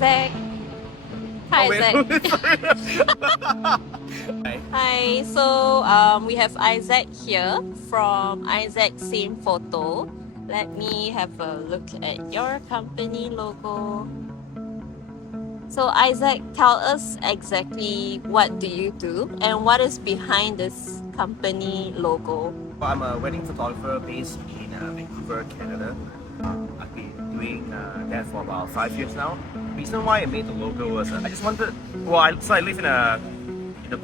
Isaac. Hi, wait. Isaac. Hi. So we have Isaac here from Isaac Same Photo. Let me have a look at your company logo. So Isaac, tell us exactly what do you do and what is behind this company logo? I'm a wedding photographer based in Vancouver, Canada. I've been doing that for about 5 years now. The reason why I made the logo was I just wanted. So I live in a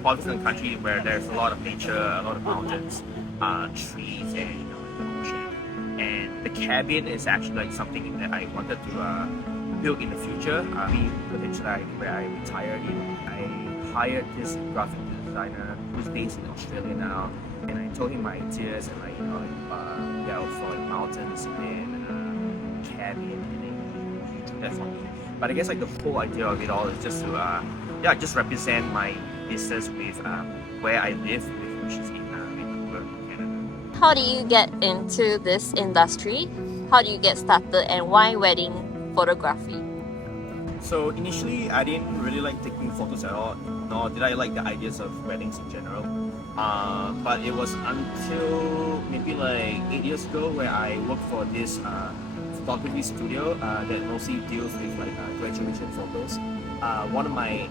province and country where there's a lot of nature, a lot of mountains, trees, and the ocean. And the cabin is actually like something that I wanted to build in the future. Be potentially where I retire in. I hired this graphic designer who's based in Australia now, and I told him my ideas and for like mountains and cabin, and then he drew that for me. But I guess like the whole idea of it all is just to just represent my business with where I live, which is in Vancouver, Canada. How do you get into this industry? How do you get started and why wedding photography? So initially, I didn't really like taking photos at all, nor did I like the ideas of weddings in general. But it was until maybe like 8 years ago where I worked for this photography studio that mostly deals with like graduation photos. One of my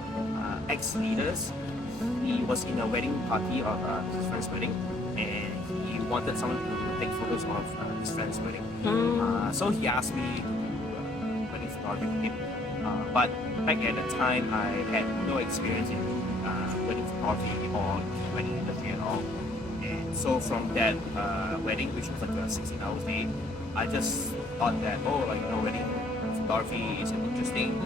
ex-leaders, he was in a wedding party of his friend's wedding, and he wanted someone to take photos of his friend's wedding. So he asked me to do wedding photography with him. But back at the time, I had no experience in wedding photography or wedding industry at all. And so from that wedding, which was like a 16-hour day, I just thought that wedding photography is an interesting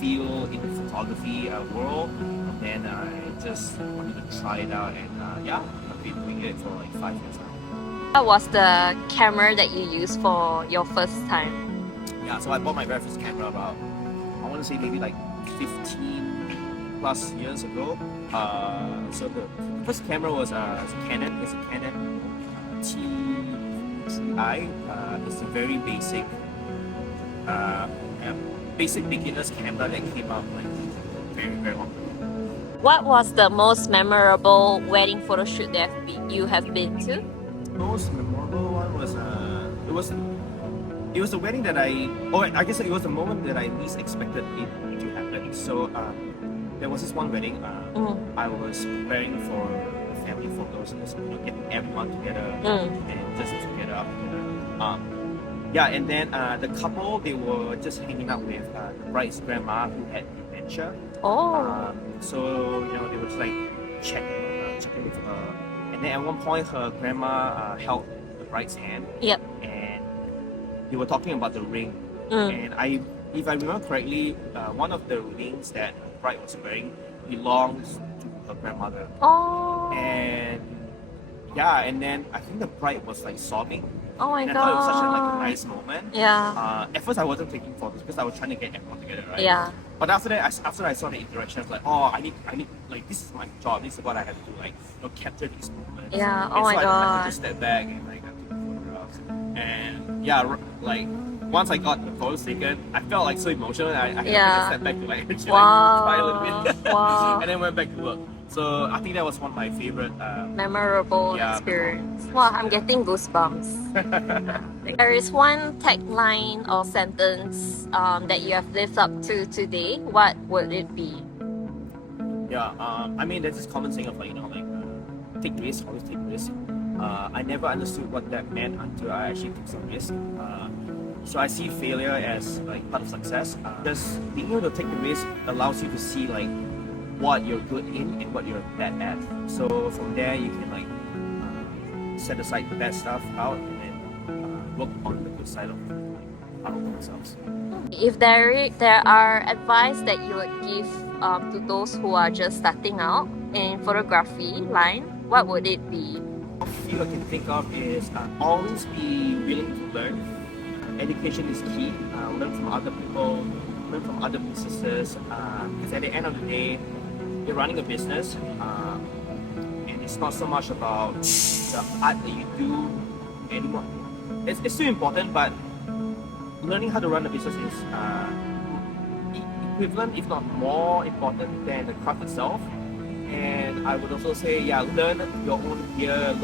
field in the photography world. And then I just wanted to try it out, and I've been doing it for like 5 years now. What was the camera that you used for your first time? Yeah, so I bought my very first camera about, I want to say maybe like 15 plus years ago. So the first camera was a Canon. It's a Canon T3i. It's a very basic beginner's camera that came out like very, very long ago. What was the most memorable wedding photo shoot that you have been to? The most memorable one was it was a wedding that I guess it was the moment that I least expected it to happen. So there was this one wedding. I was preparing for family photos, and just getting everyone together and just together up together. And then the couple, they were just hanging out with the bride's grandma who had dementia. So they were just like checking with her, and then at one point her grandma held the bride's hand. Yep. And they were talking about the ring. And if I remember correctly, one of the rings that the bride was wearing belongs to her grandmother. And then I think the bride was like sobbing. Oh my and god! I thought it was such a nice moment. Yeah. At first I wasn't taking photos because I was trying to get everyone together, right? Yeah. But after that, after I saw the interaction, I was like, I need like, this is my job. This is what I have to do, like capture these moments. Yeah. And Oh my so I god! had to step back and like I took photographs. And like once I got the photos taken, I felt like so emotional. I had to take a step back to like actually cry a little bit. Wow. And then went back to work. So I think that was one of my favorite memorable experience. Wow, I'm getting goosebumps. There is one tagline or sentence that you have lived up to today. What would it be? I mean, there's this common saying of take risk, always take risk. I never understood what that meant until I actually took some risk. So I see failure as like part of success. Just being able to take the risk allows you to see like what you're good in and what you're bad at. So from there you can set aside the bad stuff out and then work on the good side of themselves. If there are advice that you would give to those who are just starting out in photography line, what would it be? The field I can think of is always be willing to learn. Education is key. Learn from other people, learn from other businesses. Because at the end of the day, you're running a business, and it's not so much about the art that you do anymore. It's still important, but learning how to run a business is equivalent, if not more important than the craft itself. And I would also say, yeah, learn your own gear,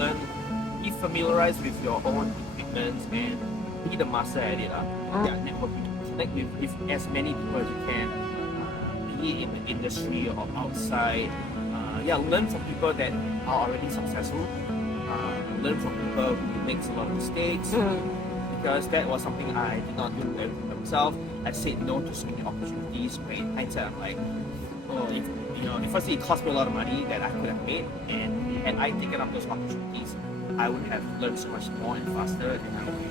be familiarized with your own equipment, and be the master at it. Yeah, networking. Connect with as many people as you can, be it in the industry or outside. Yeah, learn from people that are already successful. Learn from people who makes a lot of mistakes. Because that was something I did not do myself. I said no to so many opportunities. Where in hindsight, I'm like, oh, if firstly it cost me a lot of money that I could have made, and had I taken up those opportunities, I would have learned so much more and faster, and I would be,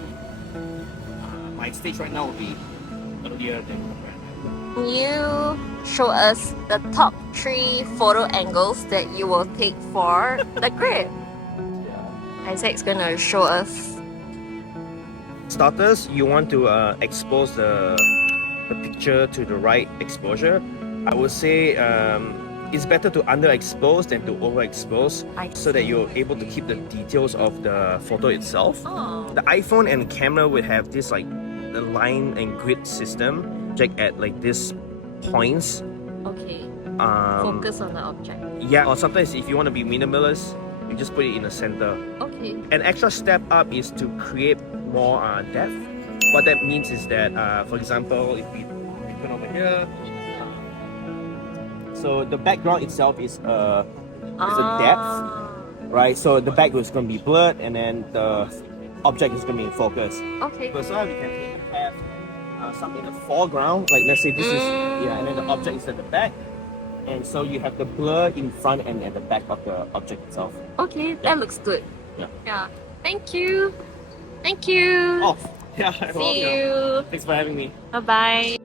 my stage right now would be earlier than when. Can you show us the top 3 photo angles that you will take for the grid? Yeah. Isaac's gonna show us. Starters, you want to expose the picture to the right exposure. I would say it's better to underexpose than to overexpose, so that you're able to keep the details of the photo itself. Oh. The iPhone and the camera would have this like the line and grid system, check at like this points. Okay. Focus on the object. Yeah, or sometimes if you want to be minimalist, you just put it in the center. Okay. An extra step up is to create more depth. What that means is that, for example, if we turn over here, so the background itself is a depth, right? So the background is going to be blurred, and then the object is going to be in focus. Okay. So we can have something in the foreground, like let's say this is, and then the object is at the back. And so you have the blur in front and at the back of the object itself. Okay, that looks good. Yeah. Yeah. Thank you. Thank you. Oh, yeah. See you. Thanks for having me. Bye bye.